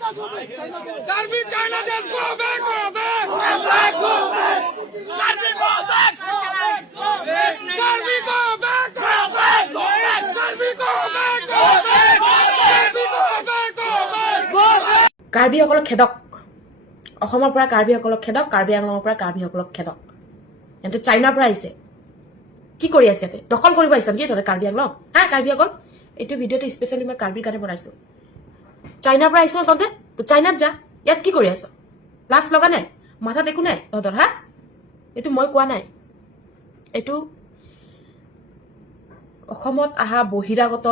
Garbi China just go back, go back, go back, go back. Garbi go back, go back, go back. Garbi go back, go back, go back. Garbi go back, go back, go back. Garbi go back, go back, go back. Karbi সকলক খেদক অসমৰ পৰা কাৰ্বি সকলক খেদক কাৰ্বি আংলঙৰ পৰা কাৰ্বি সকলক খেদক এন্তে চাইনাৰ পৰা আহিছে কি কৰি আছে তে দখল কৰিব আহিছে কি তৰে কাৰ্বি আংলং হা কাৰ্বি সকল এইটো ভিডিঅ'টো স্পেশালি মই কাৰ্বিৰ কাৰণে বনাইছো চাইনাৰ পৰা আহিছ তহঁতে তো চাইনাত যা ইয়াত কি কৰি আছ লাজ লগা নাই মাথাত একো নাই তহঁতৰ হা এইটো মই কোৱা নাই এইটো অসমত আহা বহিৰাগত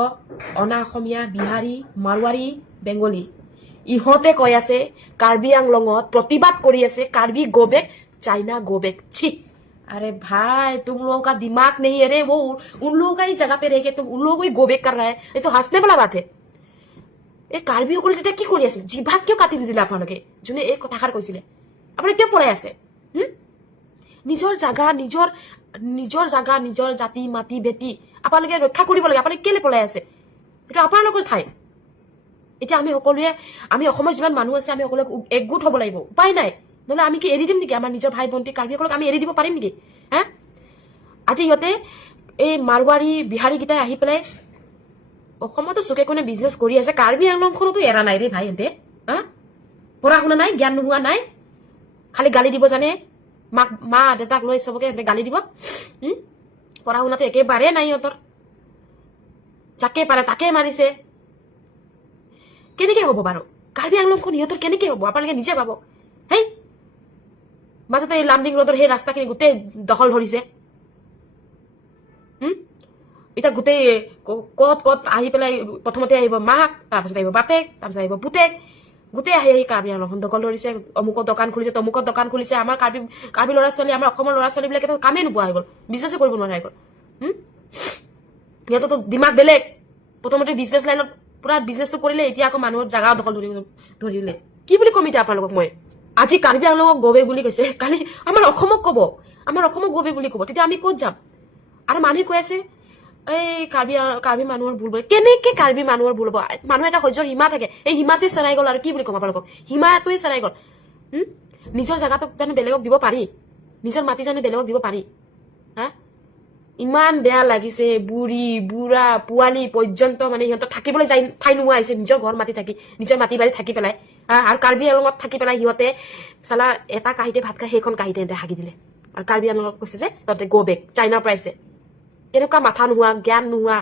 অনা অসমীয়া বিহাৰী মাৰৱাৰী বেংগলী ইহঁতে কৈ আছে কাৰ্বি আংলঙত प्रतिबाद কৰি আছে Karbi go back China go back छी अरे भाई तुम लोगों का दिमाग नहीं है रे वो उन लोगों का ही जगह पे रह के तुम उन लोगों को ही गो बैक कर रहा है ये तो हंसने वाला बात है এই কাৰ্বি সকলে তেতিয়া কি কৰি আছে জিভাত কিয় কাটি দিলে আপোনালোকে যোনে এই কথাষাৰ কৈছিলে আপুনি কিয় পলাই আছে নিজৰ জাগা নিজৰ জাতি মাটি বেটি আপোনালোকে ৰক্ষা কৰিব লাগে আপুনি কেলে পলাই আছে এটা আপোনালোকৰ ঠাই এতিয়া আমি অসমৰ যিমান মানুহ আছে আমি সকলোৱে একগোট হ'ব লাগিব উপায় নাই নহলে আমি কি এৰি দিম নেকি আমাৰ নিজৰ ভাই ভণ্টি কাৰ্বি সকলক আমি এৰি দিব পাৰিম নেকি হা আজি ইহঁতে এই মাৰৱাৰী বিহাৰী গিটাই আহি পেলাই অসমতো চুকে কোনে বিজনেছ কৰি আছে কাৰ্বি আংলংখনতো এৰা নাই ৰে ভাই এতে হা পঢ়া শুনা নাই জ্ঞান নোহোৱা নাই খালি গালি দিব জানে মা দেউতাক লৈ চবকে এতে গালি দিব পঢ়া শুনাটো একেবাৰে নাই ইহঁতৰ যাকে পাৰে তাকে মাৰিছে কেনেকে হ'ব বাৰু কাৰ্বি আংলংখন ইহঁতৰ কেনেকে হ'ব আপোনালোকে নিজে ভাবক হেই মাজতে এই লামডিং ৰোডৰ সেই ৰাস্তাখিনি গোটেই দখল ধৰিছে এটা গোটেই কত আহি পেলাই প্ৰথমতে আহিব মাক তাৰপিছত আহিব বাপেক তাৰপিছত আহিব পুতেক গোটেই আহি কাৰ্বি আংলংখন দখল ধৰিছে অমুকৰ দোকান খুলিছে তমুকৰ দোকান খুলিছে আমাৰ কাৰ্বি ল'ৰা ছোৱালী আমাৰ অসমৰ ল'ৰা ছোৱালীবিলাকে তো কামেই নোপোৱা হৈ গ'ল বিজনেছে কৰিব নোৱাৰা হৈ গ'ল সিহঁততো দিমাগ বেলেগ প্ৰথমতে বিজনেছ লাইনত পুৰা বিজনেছটো কৰিলে এতিয়া আকৌ মানুহৰ জাগা দখল ধৰিলে কি বুলি কম এতিয়া আপোনালোকক মই আজি কাৰ্বি আংলঙক গবে বুলি কৈছে কালি আমাৰ অসমক ক'ব আমাৰ অসমক গবে বুলি ক'ব তেতিয়া আমি ক'ত যাম আৰু মানুহে কৈ আছে এই কাৰ্বি মানুহৰ ভুল বলে কেনেকে কাৰ্বি মানুহৰ ভুল হ'ব মানুহ এটা সহ্যৰ সীমা থাকে এই সীমাটোৱে চেৰাই গ'ল আৰু কি বুলি ক'ম আপোনালোকক সীমাটোৱে চেৰাই গ'ল নিজৰ জাগাটোক জানো বেলেগক দিব পাৰি নিজৰ মাটি জানো বেলেগক দিব পাৰি হা ইমান বেয়া লাগিছে বুঢ়া পোৱালি পৰ্যন্ত মানে সিহঁতৰ থাকিবলৈ ঠাই নোহোৱা হৈছে নিজৰ ঘৰ মাটি থাকি নিজৰ মাটি বাৰী থাকি পেলাই আৰু কাৰ্বি আংলঙত থাকি পেলাই সিহঁতে চালা এটা কাঁহিতে ভাত খাই সেইখন কাঁহিতে হাগি দিলে আৰু কাৰ্বি আংলঙত কৈছে যে তহঁতে গো বেক চাইনাৰ পৰা আহিছে কেনেকুৱা মাথা নোহোৱা জ্ঞান নোহোৱা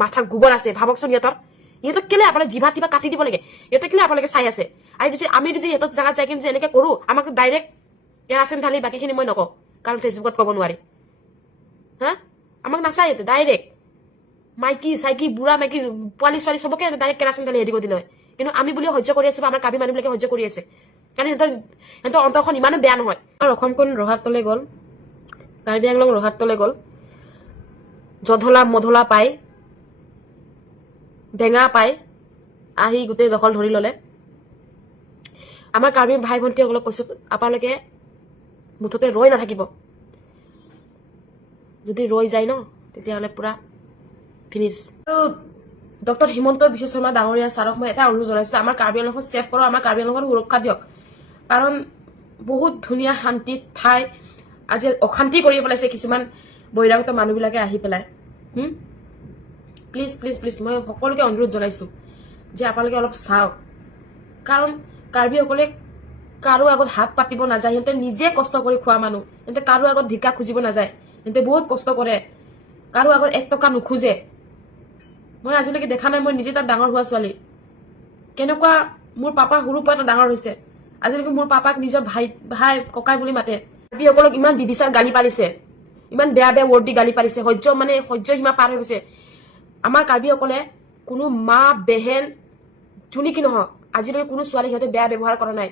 মাথা গোবৰ আছে ভাবকচোন সিহঁতক কেলে আপোনালোকে জিভা তিভা কাটি দিব লাগে সিহঁতে কেলে আপোনালোকে চাই আছে আৰু আমি যে সিহঁতৰ জাগাত যাই কিনে যে এনেকে কৰো আমাক ডাইৰেক্ট কেৰাচিন ঢালি বাকীখিনি মই নকওঁ কাৰণ ফেচবুকত ক'ব নোৱাৰি হা আমাক নাচাই ইয়াতে ডাইৰেক্ট মাইকী চাইকী বুঢ়া মাইকী পোৱালি ছোৱালী চবকে ডাইৰেক্ট কেৰাচিন ঢালি হেৰি কৰি দিলে হয় কিন্তু আমি বুলি সহ্য কৰি আছো বা আমাৰ কাৰ্বি মানুহবিলাকে সহ্য কৰি আছে কাৰণ সিহঁতৰ অন্তৰখন ইমানো বেয়া নহয় আৰু অসমখন ৰহাৰ তলে গ'ল কাৰ্বি আংলং ৰহাৰ তলে গ'ল জধলা মধলা পাই বেঙা পাই আহি গোটেই দখল ধৰি ল'লে আমাৰ কাৰ্বি ভাই ভণ্টিসকলক কৈছো আপোনালোকে মুঠতে ৰৈ নাথাকিব যদি ৰৈ যায় ন তেতিয়াহ'লে পুৰা ফিনিছ আৰু ডক্টৰ হিমন্ত বিশ্ব শৰ্মা ডাঙৰীয়া ছাৰক মই এটা অনুৰোধ জনাইছো আমাৰ কাৰ্বি আংলংখন ছেভ কৰক আমাৰ কাৰ্বি আংলংখন সুৰক্ষা দিয়ক কাৰণ বহুত ধুনীয়া শান্তি ঠাই আজি অশান্তি কৰি পেলাইছে কিছুমান বহিৰাগত মানুহবিলাকে আহি পেলাই প্লিজ মই সকলোকে অনুৰোধ জনাইছো যে আপোনালোকে অলপ চাওক কাৰণ কাৰ্বিসকলে কাৰো আগত হাত পাতিব নাযায় সিহঁতে নিজে কষ্ট কৰি খোৱা মানুহ সিহঁতে কাৰো আগত ভিক্ষা খুজিব নাযায় সিহঁতে বহুত কষ্ট কৰে কাৰো আগত 1 টকা নোখোজে মই আজিলৈকে দেখা নাই মই নিজে তাত ডাঙৰ হোৱা ছোৱালী কেনেকুৱা মোৰ পাপা সৰুৰ পৰা ডাঙৰ হৈছে আজিলৈকে মোৰ পাপাক নিজৰ ভাই ককাই বুলি মাতে কাৰ্বিসকলক ইমান বিবিচাৰ গালি পাৰিছে ইমান বেয়া ৱৰ্ড দি গালি পাৰিছে সহ্য সীমা পাৰ হৈ গৈছে আমাৰ কাৰ্বিসকলে কোনো মা বেহেন যোনে কি নহওক আজিলৈকে কোনো ছোৱালী সিহঁতে বেয়া ব্যৱহাৰ কৰা নাই